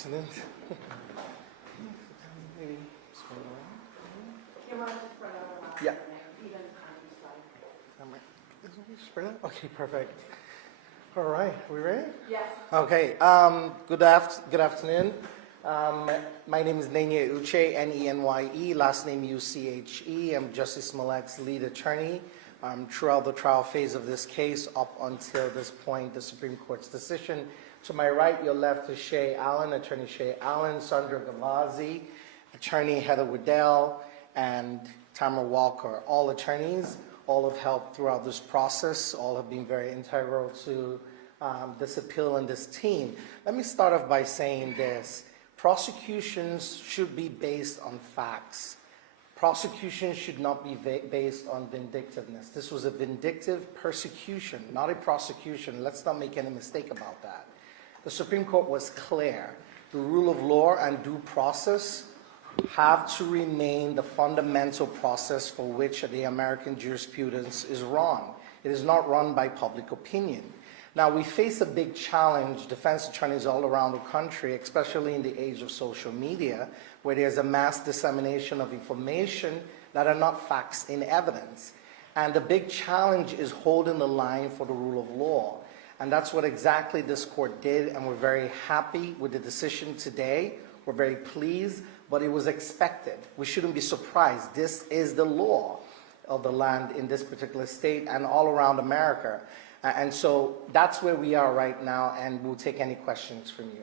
afternoon. Yeah. Okay, perfect. All right, we ready? Yes. Okay. Good afternoon. My name is Nenye Uche, Nenye, last name Uche. I'm Jussie Smollett's lead attorney throughout the trial phase of this case up until this point, the Supreme Court's decision. To my right, your left is Shay Allen, Attorney Shay Allen, Sandra Gavazzi, Attorney Heather Waddell, and Tamara Walker, all attorneys. All have helped throughout this process. All have been very integral to this appeal and this team. Let me start off by saying this. Prosecutions should be based on facts. Prosecution should not be based on vindictiveness. This was a vindictive persecution, not a prosecution. Let's not make any mistake about that. The Supreme Court was clear. The rule of law and due process have to remain the fundamental process for which the American jurisprudence is run. It is not run by public opinion. Now, we face a big challenge, defense attorneys all around the country, especially in the age of social media, where there's a mass dissemination of information that are not facts in evidence. And the big challenge is holding the line for the rule of law. And that's what exactly this court did, and we're very happy with the decision today. We're very pleased, but it was expected. We shouldn't be surprised. This is the law of the land in this particular state and all around America. And so that's where we are right now, and we'll take any questions from you.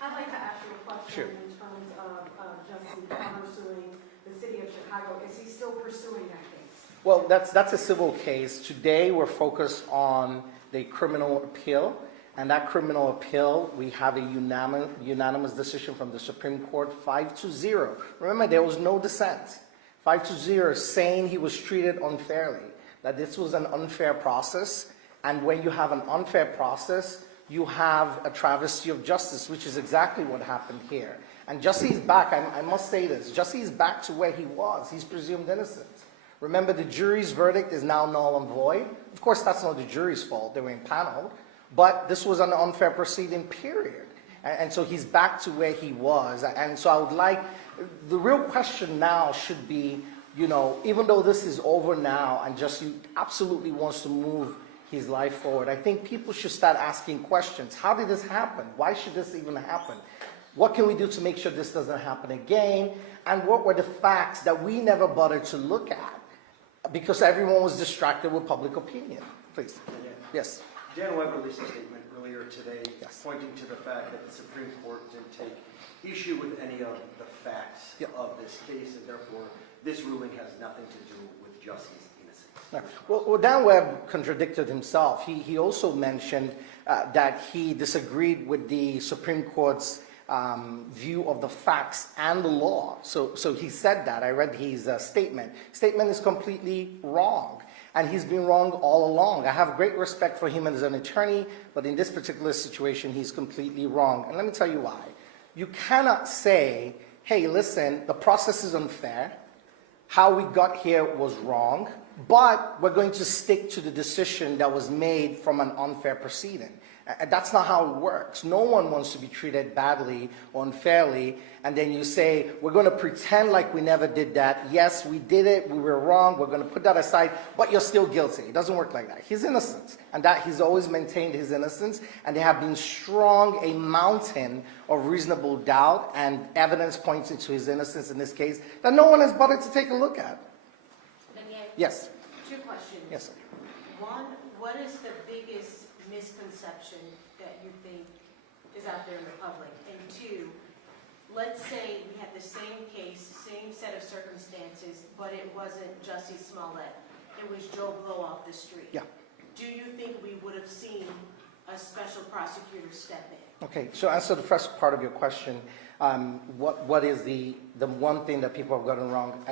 I'd like to ask you a question Sure. in terms of Jussie pursuing the city of Chicago. Is he still pursuing that case? Well, that's a civil case. Today we're focused on the criminal appeal, and that criminal appeal, we have a unanimous decision from the Supreme Court, 5-0. Remember, there was no dissent. 5-0, saying he was treated unfairly, that this was an unfair process, and when you have an unfair process, you have a travesty of justice, which is exactly what happened here. And Jussie is back. I must say this. Jussie is back to where he was. He's presumed innocent. Remember, the jury's verdict is now null and void. Of course, that's not the jury's fault. They were impaneled. But this was an unfair proceeding, period. And so he's back to where he was. And so I would like, the real question now should be, you know, even though this is over now and Jussie absolutely wants to move his life forward, I think people should start asking questions. How did this happen? Why should this even happen? What can we do to make sure this doesn't happen again? And what were the facts that we never bothered to look at? Because everyone was distracted with public opinion. Please. Yes. Dan Webb released a statement earlier today, Yes. pointing to the fact that the Supreme Court didn't take issue with any of the facts of this case, and therefore this ruling has nothing to do with Jussie's innocence. Well, Dan Webb contradicted himself. He also mentioned that he disagreed with the Supreme Court's view of the facts and the law. So he said that. I read his statement. Statement is completely wrong. And he's been wrong all along. I have great respect for him as an attorney, but in this particular situation, he's completely wrong. And let me tell you why. You cannot say, hey, listen, the process is unfair. How we got here was wrong, but we're going to stick to the decision that was made from an unfair proceeding. That's not how it works. No one wants to be treated badly or unfairly, and then you say, we're going to pretend like we never did that. Yes, we did it, we were wrong, we're going to put that aside, but you're still guilty. It doesn't work like that. He's innocent, and that he's always maintained his innocence, and there have been strong, a mountain of reasonable doubt and evidence pointing to his innocence in this case that no one has bothered to take a look at. Yes. Two questions. Yes, sir. One, what is the biggest misconception that you think is out there in the public? And two, let's say we had the same case, same set of circumstances, but it wasn't Jussie Smollett. It was Joe Blow off the street. Yeah. Do you think we would have seen a special prosecutor step in? Okay, so answer the first part of your question. What is the one thing that people have gotten wrong?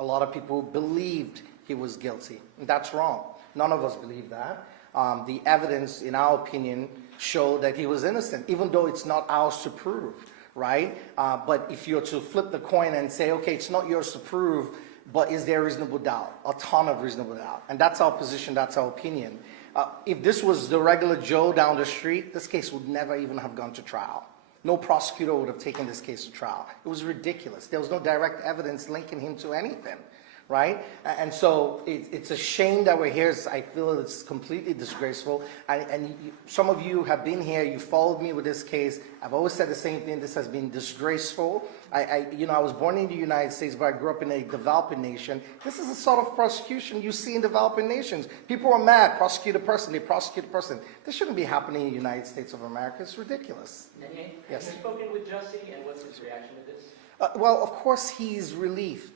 A lot of people believed he was guilty. And that's wrong. None of us believe that. The evidence, in our opinion, showed that he was innocent, even though it's not ours to prove, right? But if you're to flip the coin and say, okay, it's not yours to prove, but is there reasonable doubt? A ton of reasonable doubt. And that's our position, that's our opinion. If this was the regular Joe down the street, this case would never even have gone to trial. No prosecutor would have taken this case to trial. It was ridiculous. There was no direct evidence linking him to anything, right? And so it's a shame that we're here. I feel it's completely disgraceful. Some of you have been here. You followed me with this case. I've always said the same thing. This has been disgraceful. I was born in the United States, but I grew up in a developing nation. This is the sort of prosecution you see in developing nations. People are mad. Prosecute a person. They prosecute a person. This shouldn't be happening in the United States of America. It's ridiculous. Nenye, Yes. have you spoken with Jussie, and what's his reaction to this? Well, of course, he's relieved.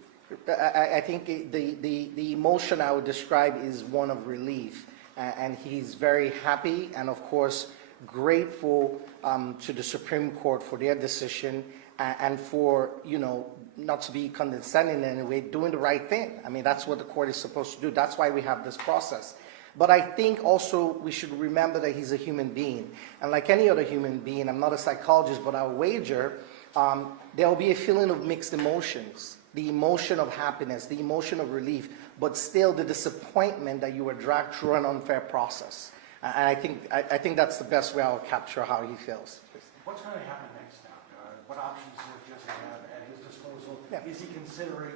I think the emotion I would describe is one of relief. And he's very happy and, of course, grateful to the Supreme Court for their decision and for, not to be condescending in any way, doing the right thing. I mean, that's what the court is supposed to do. That's why we have this process. But I think also we should remember that he's a human being. And like any other human being, I'm not a psychologist, but I'll wager there will be a feeling of mixed emotions. The emotion of happiness, the emotion of relief, but still the disappointment that you were dragged through an unfair process. And I think that's the best way I'll capture how he feels. What's going to happen next now? What options does Jussie have at his disposal? Yeah. Is he considering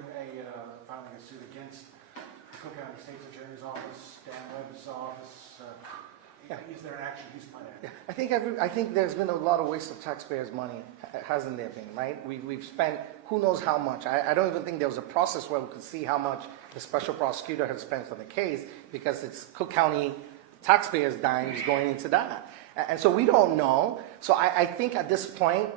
filing a suit against the Cook County State's Attorney's Office, Dan Webb's office? Yeah. Is there an action he's planning? Yeah. I think there's been a lot of waste of taxpayers' money, hasn't there been, right? We've spent who knows how much. I don't even think there was a process where we could see how much the special prosecutor had spent for the case, because it's Cook County taxpayers' dimes going into that. And so we don't know. So I think at this point,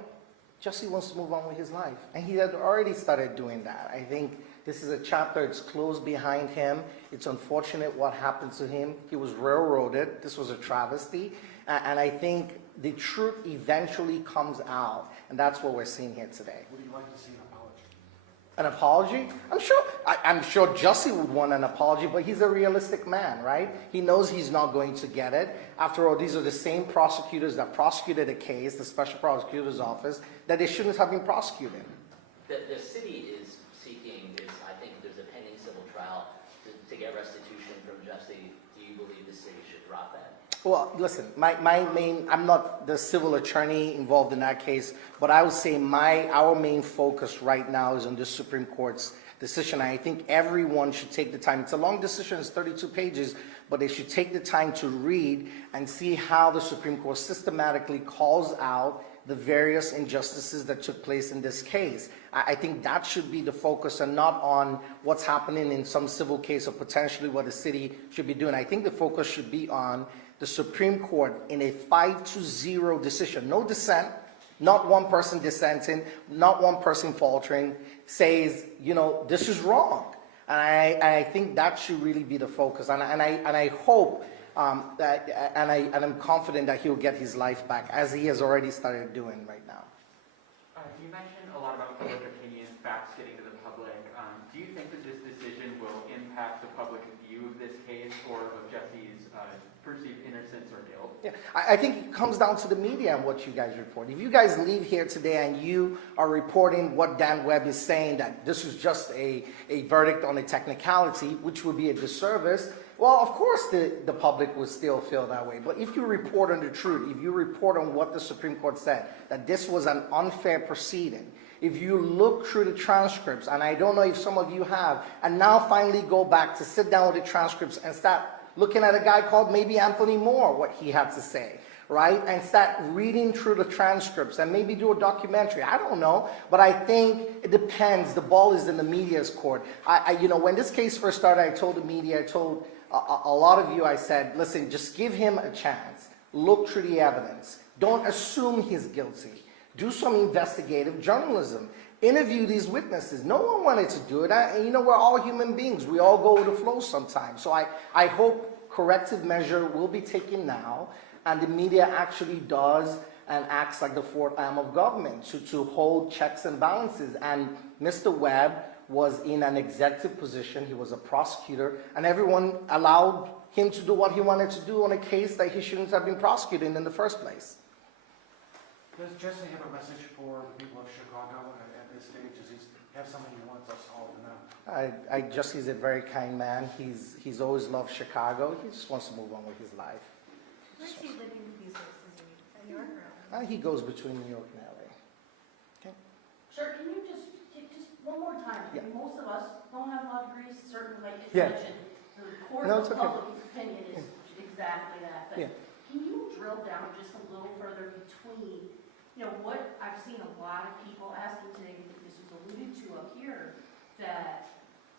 Jussie wants to move on with his life. And he had already started doing that. I think this is a chapter, it's closed behind him. It's unfortunate what happened to him. He was railroaded. This was a travesty. And I think the truth eventually comes out. And that's what we're seeing here today. Would you like to see an apology? An apology? I'm sure Jussie would want an apology, but he's a realistic man, right? He knows he's not going to get it. After all, these are the same prosecutors that prosecuted a case, the special prosecutor's office, that they shouldn't have been prosecuted. The city is seeking, I think there's a pending civil trial to get restitution from Jussie. Do you believe the city should drop that? Well, listen, I'm not the civil attorney involved in that case, but I would say our main focus right now is on the Supreme Court's decision. I think everyone should take the time. It's a long decision, it's 32 pages, but they should take the time to read and see how the Supreme Court systematically calls out the various injustices that took place in this case. I think that should be the focus, and not on what's happening in some civil case or potentially what the city should be doing. I think the focus should be on the Supreme Court in a 5-0 decision. No dissent, not one person dissenting, not one person faltering, says, this is wrong. And I think that should really be the focus. And I hope that, and I'm confident that he'll get his life back, as he has already started doing right now. You mentioned a lot about public opinion, facts getting to the public. Do you think that this decision will impact the public view of this case or of Jussie's perceived innocence or guilt? Yeah, I think it comes down to the media and what you guys report. If you guys leave here today and you are reporting what Dan Webb is saying, that this is just a verdict on a technicality, which would be a disservice, well, of course the public will still feel that way. But if you report on the truth, if you report on what the Supreme Court said, that this was an unfair proceeding, if you look through the transcripts, and I don't know if some of you have, and now finally go back to sit down with the transcripts and start looking at a guy called maybe Anthony Moore, what he had to say, right? And start reading through the transcripts and maybe do a documentary. I don't know, but I think it depends. The ball is in the media's court. When this case first started, I told the media, I told a lot of you, I said, listen, just give him a chance. Look through the evidence. Don't assume he's guilty. Do some investigative journalism. Interview these witnesses. No one wanted to do it. We're all human beings. We all go with the flow sometimes. So I hope corrective measure will be taken now, and the media actually does and acts like the fourth arm of government to hold checks and balances. And Mr. Webb was in an executive position. He was a prosecutor, and everyone allowed him to do what he wanted to do on a case that he shouldn't have been prosecuting in the first place. Does Jussie have a message for the people of Chicago at this stage? Does he have something he wants us all to know? Jussie's a very kind man. He's always loved Chicago. He just wants to move on with his life. Where's he living these days? Is he in New York or? He goes between New York and LA. Okay. Sure, can you just one more time? Yeah. Most of us don't have law degrees, certainly, like you Yeah. mentioned, the court No, of it's okay. public opinion is exactly that. But Yeah. can you drill down just a little further between, what I've seen a lot of people asking today, this was alluded to up here, that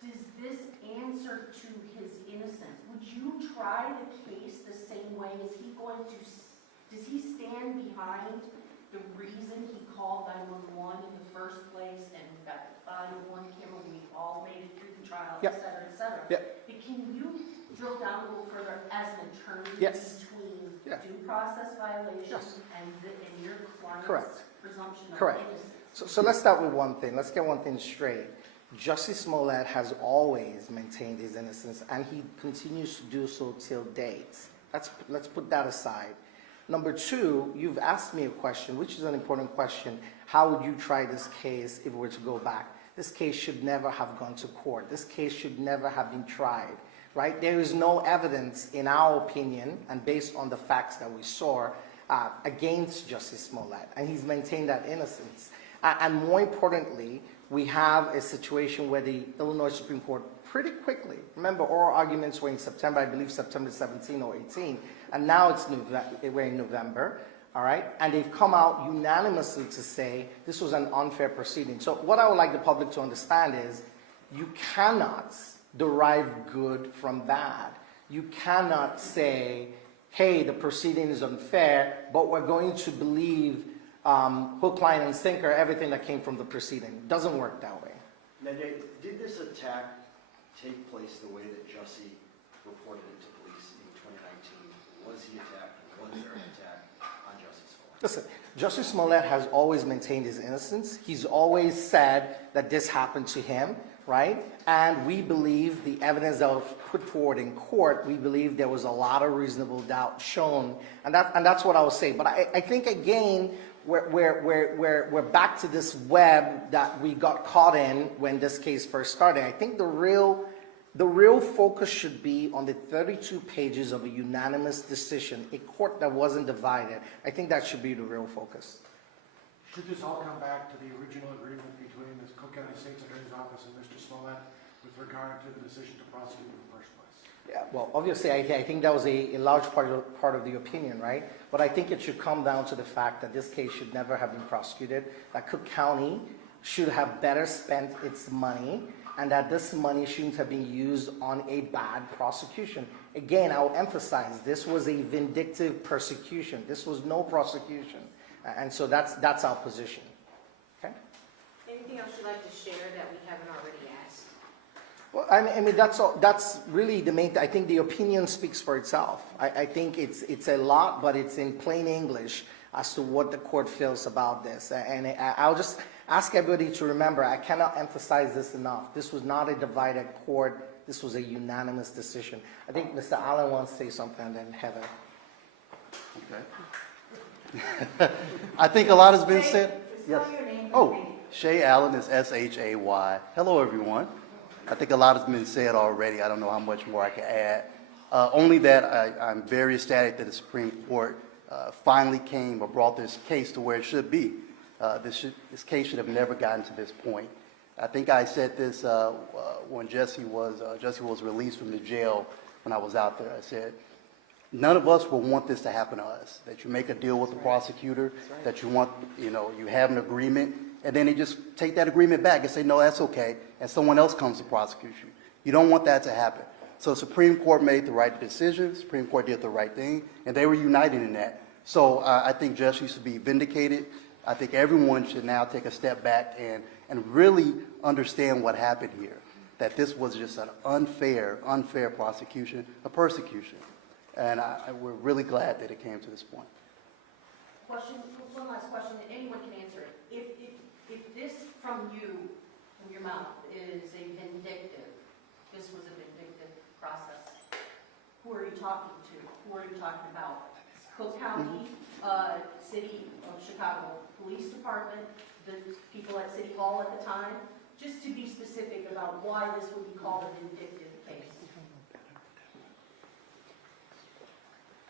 does this answer to his innocence? Would you try the case the same way? Is he going to, does he stand behind the reason he called 911 in the first place, and we've got the body worn camera, we all made it through the trial, Yep. et cetera, et cetera. Yep. But can you drill down a little further as an attorney Yes. between Yeah. due process violations Yes. and your client's Correct. presumption of Correct. innocence? So let's start with one thing. Let's get one thing straight. Jussie Smollett has always maintained his innocence, and he continues to do so till date. Let's put that aside. Number two, you've asked me a question, which is an important question. How would you try this case if it were to go back? This case should never have gone to court. This case should never have been tried, right? There is no evidence, in our opinion, and based on the facts that we saw, against Jussie Smollett, and he's maintained that innocence. And more importantly, we have a situation where the Illinois Supreme Court pretty quickly, remember oral arguments were in September, I believe September 17 or 18, and now we're in November, all right? And they've come out unanimously to say this was an unfair proceeding. So what I would like the public to understand is you cannot derive good from bad. You cannot say, hey, the proceeding is unfair, but we're going to believe hook, line, and sinker everything that came from the proceeding. It doesn't work that way. Nenye, did this attack take place the way that Jussie reported it to police in 2019? Was he attacked? Was there an attack on Jussie Smollett? Listen, Jussie Smollett has always maintained his innocence. He's always said that this happened to him, right? And we believe the evidence that was put forward in court, we believe there was a lot of reasonable doubt shown. And that's what I will say. But I think, again, we're back to this web that we got caught in when this case first started. I think the real focus should be on the 32 pages of a unanimous decision, a court that wasn't divided. I think that should be the real focus. Should this all come back to the original agreement between the Cook County State's Attorney's Office and Mr. Smollett with regard to the decision to prosecute in the first place? Yeah, well, obviously, I think that was a large part of the opinion, right? But I think it should come down to the fact that this case should never have been prosecuted, that Cook County should have better spent its money, and that this money shouldn't have been used on a bad prosecution. Again, I'll emphasize, this was a vindictive persecution. This was no prosecution. And so that's our position. Okay? Anything else you'd like to share that we haven't already asked? Well, I mean that's really the main. I think the opinion speaks for itself. I think it's a lot, but it's in plain English as to what the court feels about this. And I'll just ask everybody to remember, I cannot emphasize this enough. This was not a divided court. This was a unanimous decision. I think Mr. Allen wants to say something, and then Heather. Okay. I think a lot has been said. Spell your name. Oh, Shay Allen is S-H-A-Y. Hello, everyone. I think a lot has been said already. I don't know how much more I can add. Only that I'm very ecstatic that the Supreme Court finally came or brought this case to where it should be. This case should have never gotten to this point. I think I said this when Jussie was released from the jail when I was out there. I said, none of us will want this to happen to us, that you make a deal with the prosecutor, that you have an agreement, and then they just take that agreement back and say, no, that's okay, and someone else comes to prosecute you. You don't want that to happen. So the Supreme Court made the right decision, the Supreme Court did the right thing, and they were united in that. So I think Jussie should be vindicated. I think everyone should now take a step back and really understand what happened here, that this was just an unfair prosecution, a persecution. And we're really glad that it came to this point. One last question, and anyone can answer it. If this from your mouth, is a vindictive, this was a vindictive process, who are you talking to? Who are you talking about? Cook County, City of Chicago Police Department, the people at City Hall at the time, just to be specific about why this would be called a vindictive case.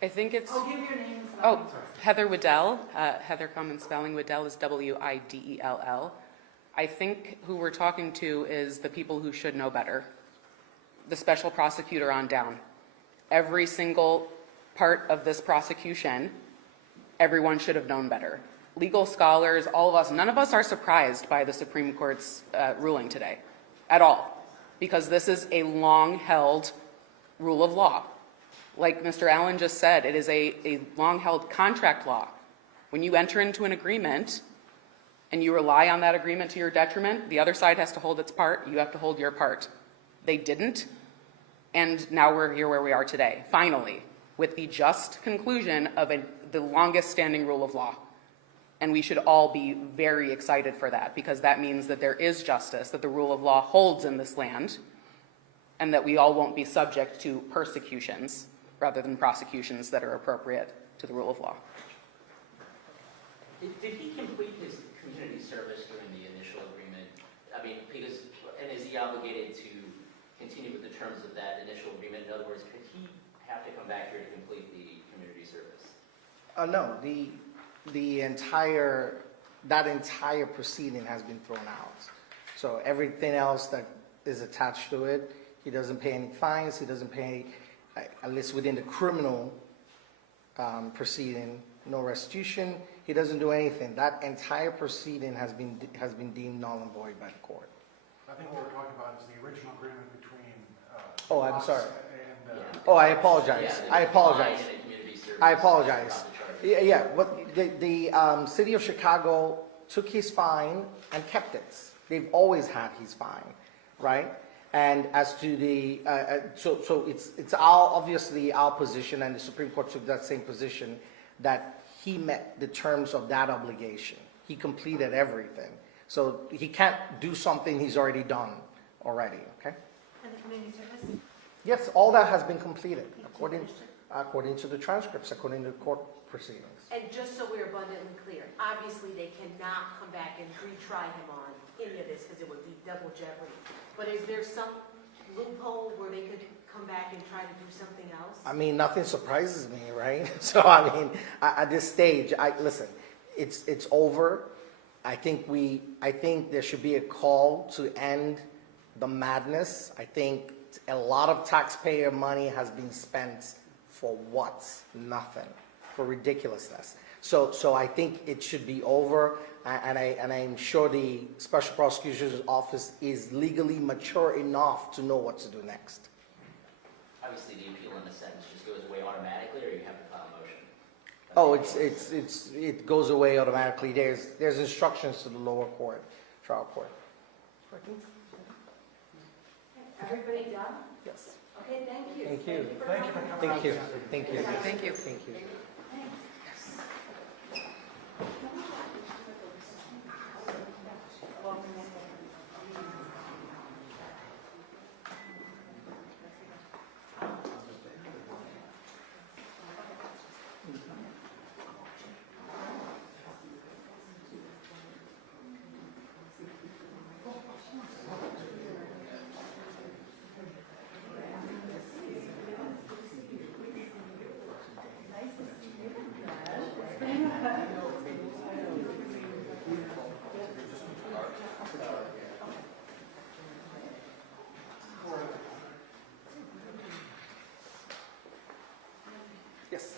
I think it's, Oh, give your name and oh, spelling. Heather Waddell. Heather common spelling. Waddell is Widell. I think who we're talking to is the people who should know better. The special prosecutor on down. Every single part of this prosecution, everyone should have known better. Legal scholars, all of us, none of us are surprised by the Supreme Court's ruling today at all, because this is a long-held rule of law. Like Mr. Allen just said, it is a long-held contract law. When you enter into an agreement and you rely on that agreement to your detriment, the other side has to hold its part, you have to hold your part. They didn't, and now we're here where we are today, finally, with the just conclusion of the longest standing rule of law. And we should all be very excited for that, because that means that there is justice, that the rule of law holds in this land, and that we all won't be subject to persecutions rather than prosecutions that are appropriate to the rule of law. Did he complete his community service during the initial agreement? I mean, because, and is he obligated to continue with the terms of that initial agreement? In other words, could he have to come back here to complete the community service? No, that entire proceeding has been thrown out. So everything else that is attached to it, he doesn't pay any fines, he doesn't pay, at least within the criminal proceeding, no restitution, he doesn't do anything. That entire proceeding has been deemed null and void by the court. I think what we're talking about is the original agreement between. Oh, I'm us sorry. And, Oh, I apologize. Yeah, I apologize. fine and a community service I apologize. about the charges. Yeah, but the city of Chicago took his fine and kept it. They've always had his fine, right? And as to the, so it's obviously our position, and the Supreme Court took that same position, that he met the terms of that obligation. He completed everything. So he can't do something he's already done already, okay? And the community service? Yes, all that has been completed, according to the transcripts, according to court proceedings. And just so we're abundantly clear, obviously they cannot come back and retry him on any of this because it would be double jeopardy. But is there some loophole where they could come back and try to do something else? I mean, nothing surprises me, right? So, I mean, at this stage, listen, it's over. I think there should be a call to end the madness. I think a lot of taxpayer money has been spent for what? Nothing. For ridiculousness. So I think it should be over, and I'm sure the Special Prosecutor's Office is legally mature enough to know what to do next. Obviously, the appeal in a sentence just goes away automatically, or you have to file a motion? Oh, it goes away automatically. There's instructions to the lower court, trial court. Everybody done? Yes. Okay, thank you. Thank you. Thank you for coming. Thank you. Thank you. Thank you. Thank you. Yes.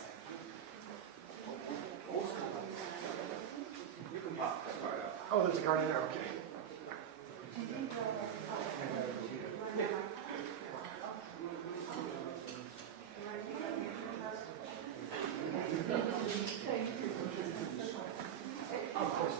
Oh, there's a card in there, okay. Of course.